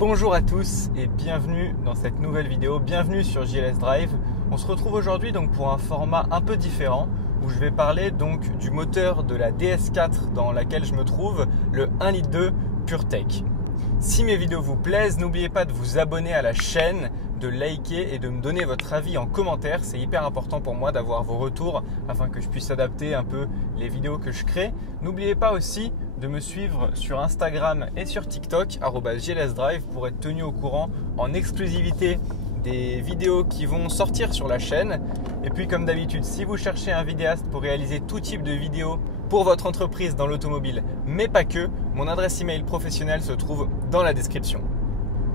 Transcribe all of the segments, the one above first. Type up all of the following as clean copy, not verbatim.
Bonjour à tous et bienvenue dans cette nouvelle vidéo, bienvenue sur JLS Drive. On se retrouve aujourd'hui donc pour un format un peu différent où je vais parler donc du moteur de la DS4 dans laquelle je me trouve, le 1,2 litre PureTech. Si mes vidéos vous plaisent, n'oubliez pas de vous abonner à la chaîne, de liker et de me donner votre avis en commentaire. C'est hyper important pour moi d'avoir vos retours afin que je puisse adapter un peu les vidéos que je crée. N'oubliez pas aussi de me suivre sur Instagram et sur TikTok @JLSDrive pour être tenu au courant en exclusivité des vidéos qui vont sortir sur la chaîne. Et puis comme d'habitude, si vous cherchez un vidéaste pour réaliser tout type de vidéos pour votre entreprise dans l'automobile, mais pas que, mon adresse email professionnelle se trouve dans la description.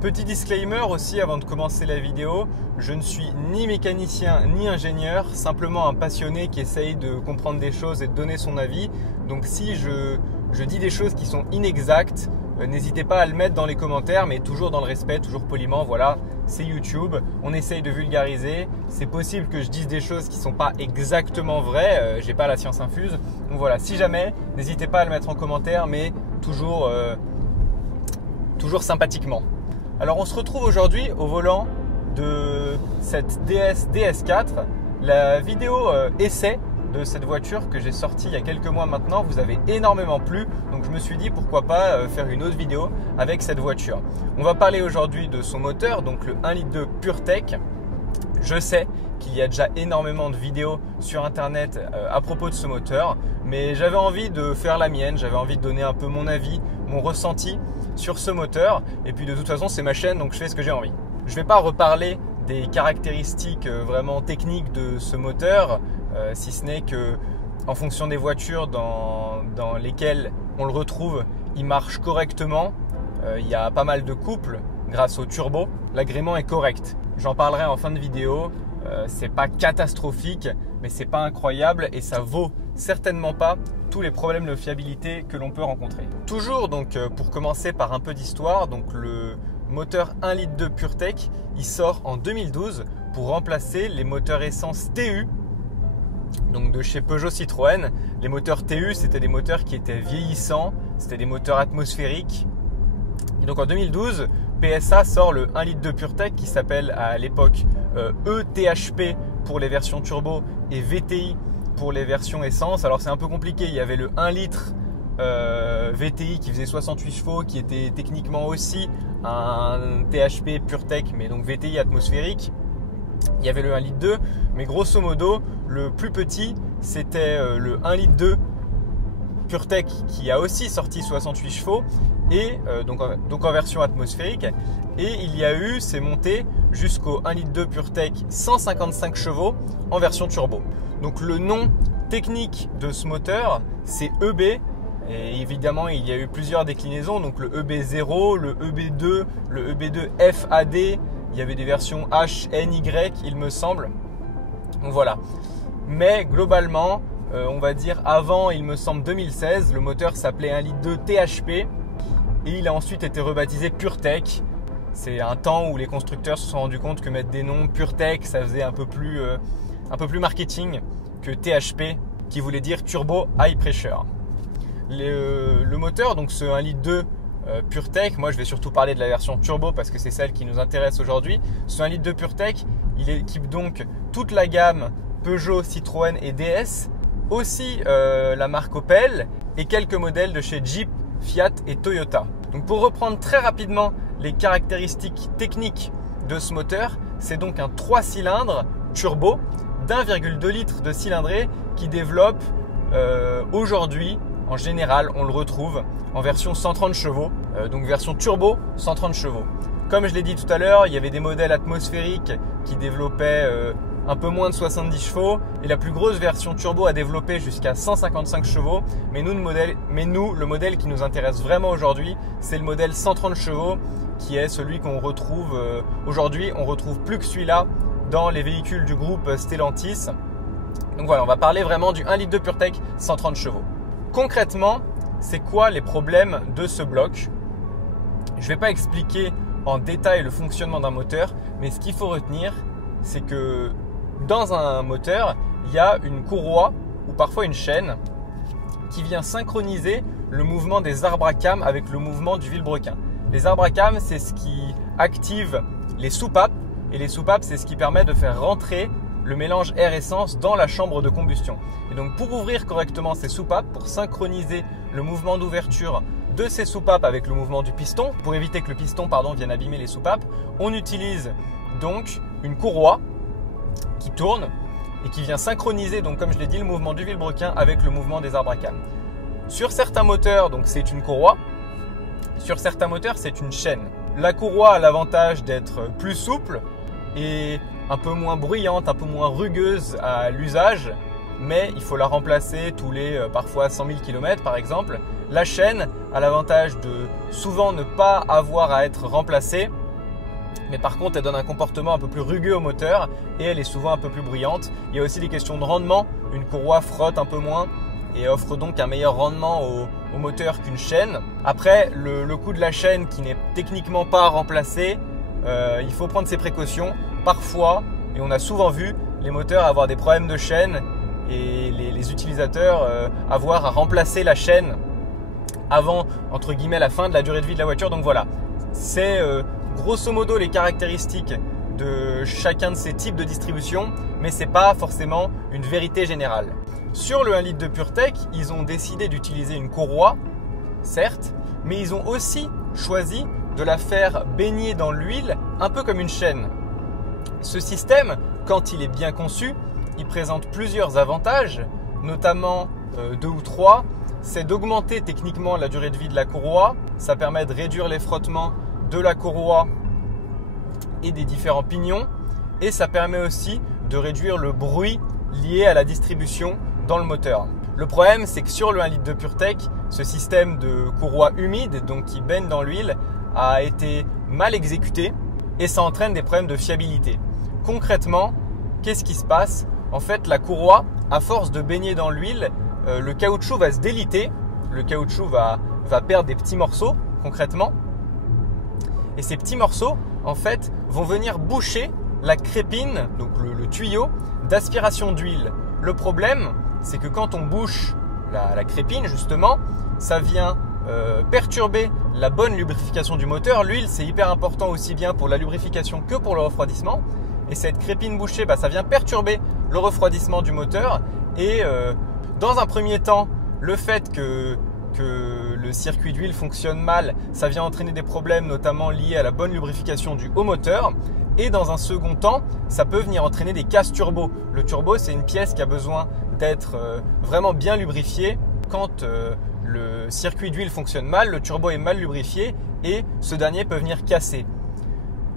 Petit disclaimer aussi avant de commencer la vidéo, je ne suis ni mécanicien ni ingénieur, simplement un passionné qui essaye de comprendre des choses et de donner son avis. Donc si je dis des choses qui sont inexactes, n'hésitez pas à le mettre dans les commentaires, mais toujours dans le respect, toujours poliment. Voilà, c'est YouTube, on essaye de vulgariser. C'est possible que je dise des choses qui ne sont pas exactement vraies, j'ai pas la science infuse. Donc voilà, si jamais, n'hésitez pas à le mettre en commentaire, mais toujours sympathiquement. Alors on se retrouve aujourd'hui au volant de cette DS4. La vidéo essai de cette voiture que j'ai sortie il y a quelques mois maintenant vous avez énormément plu, donc je me suis dit pourquoi pas faire une autre vidéo avec cette voiture. On va parler aujourd'hui de son moteur, donc le 1,2 litre PureTech. Je sais qu'il y a déjà énormément de vidéos sur internet à propos de ce moteur, mais j'avais envie de faire la mienne, j'avais envie de donner un peu mon avis, mon ressenti sur ce moteur, et puis de toute façon c'est ma chaîne donc je fais ce que j'ai envie. Je ne vais pas reparler des caractéristiques vraiment techniques de ce moteur, si ce n'est que en fonction des voitures dans lesquelles on le retrouve, il marche correctement. Il y a pas mal de couples grâce au turbo, l'agrément est correct. J'en parlerai en fin de vidéo. C'est pas catastrophique, mais c'est pas incroyable et ça vaut certainement pas tous les problèmes de fiabilité que l'on peut rencontrer. Toujours donc pour commencer par un peu d'histoire, donc le moteur 1,2 litre PureTech, il sort en 2012 pour remplacer les moteurs essence TU, donc de chez Peugeot Citroën. Les moteurs TU, c'était des moteurs qui étaient vieillissants, c'était des moteurs atmosphériques. Et donc en 2012, PSA sort le 1,2 litre PureTech qui s'appelle à l'époque ETHP pour les versions turbo et VTI pour les versions essence. Alors c'est un peu compliqué, il y avait le 1 litre VTI qui faisait 68 chevaux qui était techniquement aussi un THP PureTech mais donc VTI atmosphérique. Il y avait le 1,2 litre, mais grosso modo le plus petit c'était le 1,2 litre PureTech qui a aussi sorti 68 chevaux et donc en version atmosphérique, et il y a eu, c'est monté jusqu'au 1,2 litre PureTech 155 chevaux en version turbo. Donc le nom technique de ce moteur c'est EB, et évidemment il y a eu plusieurs déclinaisons, donc le EB0, le EB2, le EB2 FAD, il y avait des versions HNY il me semble. Donc voilà, mais globalement on va dire avant, il me semble 2016, le moteur s'appelait 1,2 litre THP et il a ensuite été rebaptisé PureTech. C'est un temps où les constructeurs se sont rendus compte que mettre des noms PureTech, ça faisait un peu plus marketing que THP, qui voulait dire Turbo High Pressure. Le moteur, donc ce 1,2 litre PureTech, moi je vais surtout parler de la version turbo parce que c'est celle qui nous intéresse aujourd'hui. Ce 1,2 litre PureTech, il équipe donc toute la gamme Peugeot, Citroën et DS, aussi la marque Opel et quelques modèles de chez Jeep, Fiat et Toyota. Donc pour reprendre très rapidement les caractéristiques techniques de ce moteur, c'est donc un 3 cylindres turbo d'1,2 litre de cylindrée qui développe aujourd'hui, en général, on le retrouve en version 130 chevaux, donc version turbo 130 chevaux. Comme je l'ai dit tout à l'heure, il y avait des modèles atmosphériques qui développaient un peu moins de 70 chevaux et la plus grosse version turbo a développé jusqu'à 155 chevaux. Mais nous, le modèle qui nous intéresse vraiment aujourd'hui, c'est le modèle 130 chevaux qui est celui qu'on retrouve aujourd'hui. On retrouve plus que celui-là dans les véhicules du groupe Stellantis. Donc voilà, on va parler vraiment du 1,2 litre PureTech 130 chevaux. Concrètement, c'est quoi les problèmes de ce bloc? Je ne vais pas expliquer en détail le fonctionnement d'un moteur, mais ce qu'il faut retenir, c'est que dans un moteur, il y a une courroie ou parfois une chaîne qui vient synchroniser le mouvement des arbres à cames avec le mouvement du vilebrequin. Les arbres à cam, c'est ce qui active les soupapes. Et les soupapes, c'est ce qui permet de faire rentrer le mélange air-essence dans la chambre de combustion. Et donc pour ouvrir correctement ces soupapes, pour synchroniser le mouvement d'ouverture de ces soupapes avec le mouvement du piston, pour éviter que le piston vienne abîmer les soupapes, on utilise donc une courroie qui tourne et qui vient synchroniser, donc comme je l'ai dit, le mouvement du vilebrequin avec le mouvement des arbres à cam. Sur certains moteurs, donc c'est une courroie. Sur certains moteurs, c'est une chaîne. La courroie a l'avantage d'être plus souple et un peu moins bruyante, un peu moins rugueuse à l'usage, mais il faut la remplacer tous les parfois 100 000 km par exemple. La chaîne a l'avantage de souvent ne pas avoir à être remplacée, mais par contre elle donne un comportement un peu plus rugueux au moteur et elle est souvent un peu plus bruyante. Il y a aussi des questions de rendement, une courroie frotte un peu moins et offre donc un meilleur rendement au moteur qu'une chaîne. Après, le coût de la chaîne qui n'est techniquement pas remplacé, il faut prendre ses précautions. Parfois, et on a souvent vu les moteurs avoir des problèmes de chaîne et les utilisateurs avoir à remplacer la chaîne avant, entre guillemets, la fin de la durée de vie de la voiture. Donc voilà, c'est grosso modo les caractéristiques de chacun de ces types de distribution, mais ce n'est pas forcément une vérité générale. Sur le 1 litre de PureTech, ils ont décidé d'utiliser une courroie, certes, mais ils ont aussi choisi de la faire baigner dans l'huile, un peu comme une chaîne. Ce système, quand il est bien conçu, il présente plusieurs avantages, notamment 2 ou 3. C'est d'augmenter techniquement la durée de vie de la courroie. Ça permet de réduire les frottements de la courroie et des différents pignons. Et ça permet aussi de réduire le bruit lié à la distribution dans le moteur. Le problème, c'est que sur le 1 litre de PureTech, ce système de courroie humide, donc qui baigne dans l'huile, a été mal exécuté et ça entraîne des problèmes de fiabilité. Concrètement, qu'est-ce qui se passe? En fait, la courroie, à force de baigner dans l'huile, le caoutchouc va se déliter, le caoutchouc va perdre des petits morceaux concrètement. Et ces petits morceaux, en fait, vont venir boucher la crépine, donc le tuyau d'aspiration d'huile. Le problème, c'est que quand on bouche la crépine, justement, ça vient perturber la bonne lubrification du moteur. L'huile, c'est hyper important aussi bien pour la lubrification que pour le refroidissement. Et cette crépine bouchée, ça vient perturber le refroidissement du moteur. Et dans un premier temps, le fait que le circuit d'huile fonctionne mal, ça vient entraîner des problèmes notamment liés à la bonne lubrification du haut moteur. Et dans un second temps, ça peut venir entraîner des casses turbo. Le turbo, c'est une pièce qui a besoin d'être vraiment bien lubrifiée. Quand le circuit d'huile fonctionne mal, le turbo est mal lubrifié et ce dernier peut venir casser.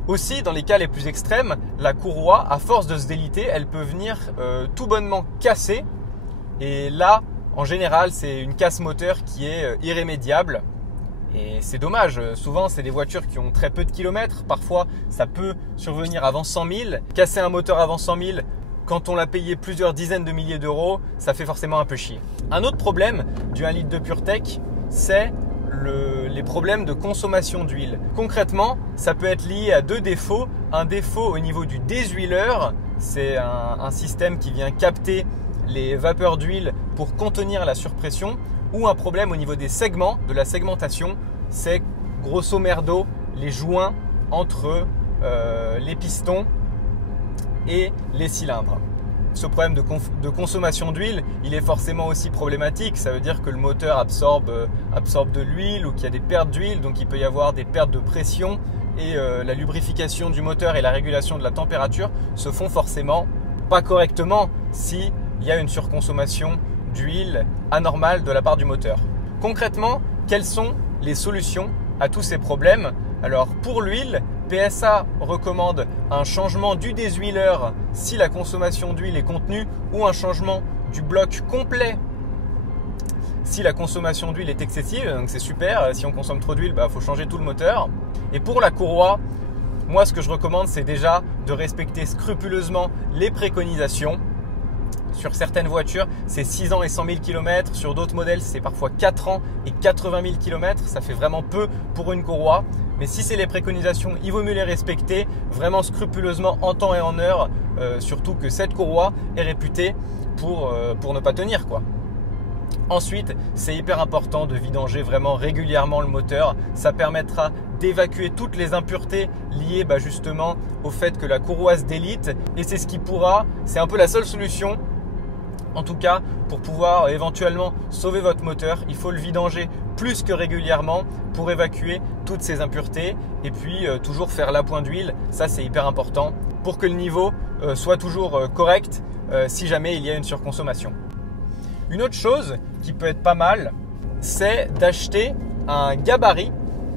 Aussi, dans les cas les plus extrêmes, la courroie, à force de se déliter, elle peut venir tout bonnement casser. Et là, en général, c'est une casse moteur qui est irrémédiable. Et c'est dommage, souvent c'est des voitures qui ont très peu de kilomètres, parfois ça peut survenir avant 100 000. Casser un moteur avant 100 000, quand on l'a payé plusieurs dizaines de milliers d'euros, ça fait forcément un peu chier. Un autre problème du 1 litre de PureTech, c'est les problèmes de consommation d'huile. Concrètement, ça peut être lié à 2 défauts. Un défaut au niveau du désuileur, c'est un système qui vient capter les vapeurs d'huile pour contenir la surpression, ou un problème au niveau des segments, de la segmentation, c'est grosso merdo les joints entre les pistons et les cylindres. Ce problème de consommation d'huile, il est forcément aussi problématique. Ça veut dire que le moteur absorbe de l'huile ou qu'il y a des pertes d'huile, donc il peut y avoir des pertes de pression et la lubrification du moteur et la régulation de la température se font forcément pas correctement s'il y a une surconsommation d'huile anormale de la part du moteur. Concrètement, quelles sont les solutions à tous ces problèmes? Alors pour l'huile, PSA recommande un changement du désuileur si la consommation d'huile est contenue ou un changement du bloc complet si la consommation d'huile est excessive. Donc c'est super, si on consomme trop d'huile, faut changer tout le moteur. Et pour la courroie, moi ce que je recommande, c'est déjà de respecter scrupuleusement les préconisations. Sur certaines voitures, c'est 6 ans et 100 000 km. Sur d'autres modèles, c'est parfois 4 ans et 80 000 km. Ça fait vraiment peu pour une courroie. Mais si c'est les préconisations, il vaut mieux les respecter vraiment scrupuleusement en temps et en heure. Surtout que cette courroie est réputée pour ne pas tenir, quoi. Ensuite, c'est hyper important de vidanger vraiment régulièrement le moteur. Ça permettra d'évacuer toutes les impuretés liées justement au fait que la courroie se délite. Et c'est ce qui pourra, c'est un peu la seule solution, en tout cas, pour pouvoir éventuellement sauver votre moteur. Il faut le vidanger plus que régulièrement pour évacuer toutes ces impuretés. Et puis, toujours faire l'appoint d'huile. Ça, c'est hyper important pour que le niveau soit toujours correct si jamais il y a une surconsommation. Une autre chose qui peut être pas mal, c'est d'acheter un gabarit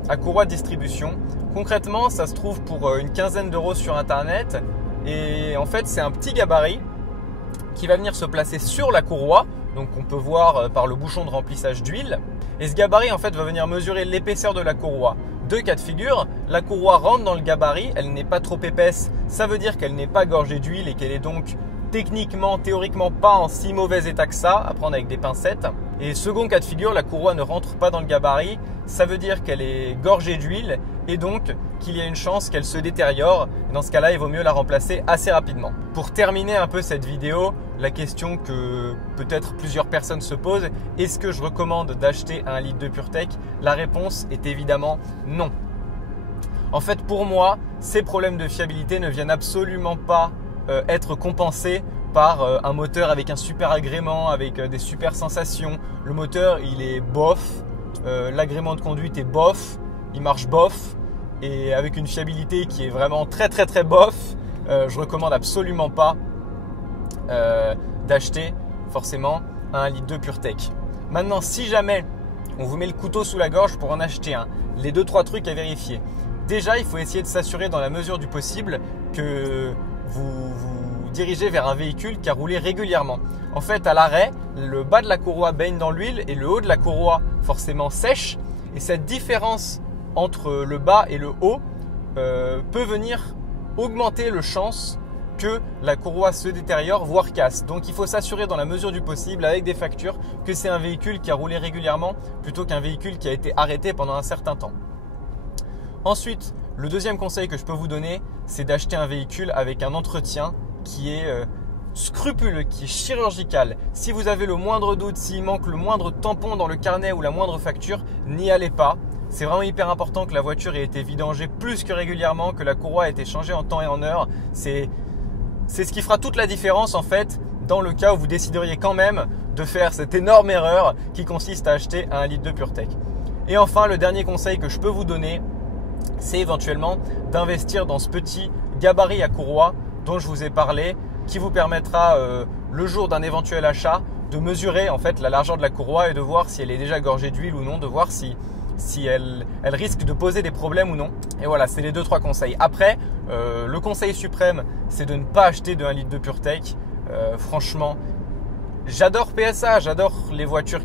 à courroie de distribution. Concrètement, ça se trouve pour une quinzaine d'euros sur internet. Et en fait, c'est un petit gabarit qui va venir se placer sur la courroie. Donc on peut voir par le bouchon de remplissage d'huile. Et ce gabarit en fait va venir mesurer l'épaisseur de la courroie. Deux cas de figure, la courroie rentre dans le gabarit, elle n'est pas trop épaisse. Ça veut dire qu'elle n'est pas gorgée d'huile et qu'elle est donc techniquement, théoriquement pas en si mauvais état que ça, à prendre avec des pincettes. Et second cas de figure, la courroie ne rentre pas dans le gabarit, ça veut dire qu'elle est gorgée d'huile et donc qu'il y a une chance qu'elle se détériore. Et dans ce cas-là, il vaut mieux la remplacer assez rapidement. Pour terminer un peu cette vidéo, la question que peut-être plusieurs personnes se posent, est-ce que je recommande d'acheter un litre de PureTech? La réponse est évidemment non. En fait, pour moi, ces problèmes de fiabilité ne viennent absolument pas être compensé par un moteur avec un super agrément, avec des super sensations. Le moteur, il est bof, l'agrément de conduite est bof, il marche bof et avec une fiabilité qui est vraiment très très très bof. Je recommande absolument pas d'acheter forcément un litre de PureTech. Maintenant, si jamais on vous met le couteau sous la gorge pour en acheter un, les 2-3 trucs à vérifier. Déjà, il faut essayer de s'assurer dans la mesure du possible que vous dirigez vers un véhicule qui a roulé régulièrement. En fait, à l'arrêt, le bas de la courroie baigne dans l'huile et le haut de la courroie forcément sèche. Et cette différence entre le bas et le haut peut venir augmenter le chance que la courroie se détériore, voire casse. Donc il faut s'assurer dans la mesure du possible avec des factures que c'est un véhicule qui a roulé régulièrement plutôt qu'un véhicule qui a été arrêté pendant un certain temps. Ensuite, le deuxième conseil que je peux vous donner, c'est d'acheter un véhicule avec un entretien qui est scrupuleux, qui est chirurgical. Si vous avez le moindre doute, s'il manque le moindre tampon dans le carnet ou la moindre facture, n'y allez pas. C'est vraiment hyper important que la voiture ait été vidangée plus que régulièrement, que la courroie ait été changée en temps et en heure. C'est ce qui fera toute la différence en fait dans le cas où vous décideriez quand même de faire cette énorme erreur qui consiste à acheter un litre de PureTech. Et enfin, le dernier conseil que je peux vous donner, c'est éventuellement d'investir dans ce petit gabarit à courroie dont je vous ai parlé, qui vous permettra le jour d'un éventuel achat de mesurer en fait la largeur de la courroie et de voir si elle est déjà gorgée d'huile ou non, de voir si elle risque de poser des problèmes ou non. Et voilà, c'est les 2-3 conseils. Après, le conseil suprême, c'est de ne pas acheter de 1 litre de PureTech. Franchement, j'adore PSA, j'adore les voitures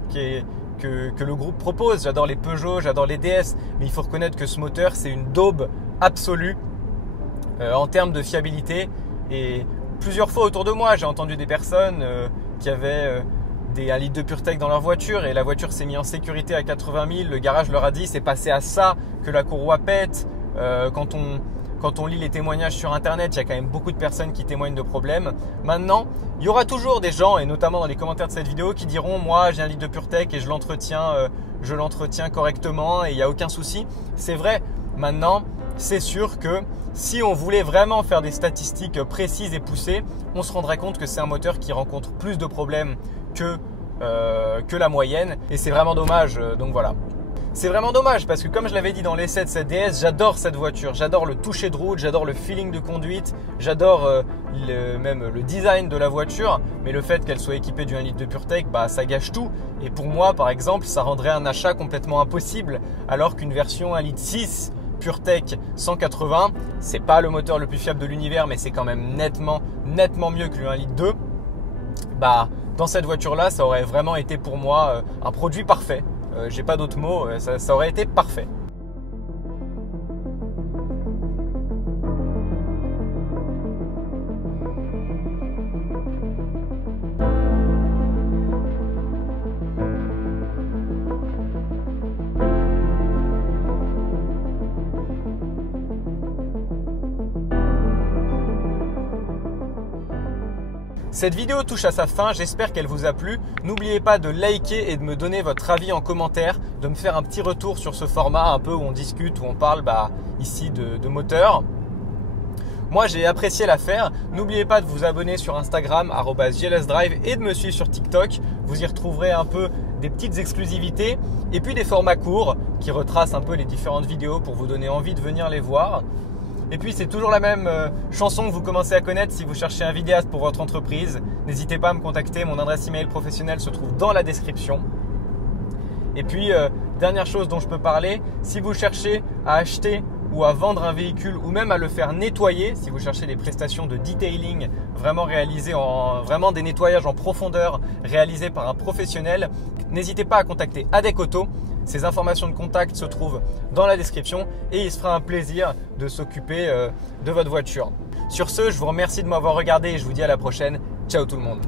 que le groupe propose, j'adore les Peugeot, j'adore les DS, mais il faut reconnaître que ce moteur, c'est une daube absolue en termes de fiabilité. Et plusieurs fois autour de moi, j'ai entendu des personnes qui avaient 1 litre de PureTech dans leur voiture et la voiture s'est mise en sécurité à 80 000. Le garage leur a dit c'est passé à ça que la courroie pète. Quand on lit les témoignages sur internet, il y a quand même beaucoup de personnes qui témoignent de problèmes. Maintenant, il y aura toujours des gens, et notamment dans les commentaires de cette vidéo, qui diront moi j'ai 1 litre de PureTech et je l'entretiens correctement et il n'y a aucun souci. C'est vrai. Maintenant, c'est sûr que si on voulait vraiment faire des statistiques précises et poussées, on se rendrait compte que c'est un moteur qui rencontre plus de problèmes que la moyenne. Et c'est vraiment dommage. Donc voilà. C'est vraiment dommage parce que comme je l'avais dit dans l'essai de cette DS, j'adore cette voiture. J'adore le toucher de route, j'adore le feeling de conduite, j'adore même le design de la voiture. Mais le fait qu'elle soit équipée du 1 litre de PureTech, ça gâche tout. Et pour moi, par exemple, ça rendrait un achat complètement impossible. Alors qu'une version 1 litre 6 PureTech 180, c'est pas le moteur le plus fiable de l'univers, mais c'est quand même nettement mieux que le 1 litre 2. Dans cette voiture-là, ça aurait vraiment été pour moi un produit parfait. J'ai pas d'autres mots, ça aurait été parfait. Cette vidéo touche à sa fin, j'espère qu'elle vous a plu. N'oubliez pas de liker et de me donner votre avis en commentaire, de me faire un petit retour sur ce format un peu où on discute, où on parle ici de moteur. Moi, j'ai apprécié l'affaire. N'oubliez pas de vous abonner sur Instagram @JLSDrive et de me suivre sur TikTok. Vous y retrouverez un peu des petites exclusivités et puis des formats courts qui retracent un peu les différentes vidéos pour vous donner envie de venir les voir. Et puis, c'est toujours la même chanson que vous commencez à connaître si vous cherchez un vidéaste pour votre entreprise. N'hésitez pas à me contacter. Mon adresse email professionnelle se trouve dans la description. Et puis, dernière chose dont je peux parler, si vous cherchez à acheter ou à vendre un véhicule ou même à le faire nettoyer, si vous cherchez des prestations de detailing vraiment des nettoyages en profondeur réalisés par un professionnel, n'hésitez pas à contacter ADEC Auto. Ces informations de contact se trouvent dans la description et il se fera un plaisir de s'occuper de votre voiture. Sur ce, je vous remercie de m'avoir regardé et je vous dis à la prochaine. Ciao tout le monde.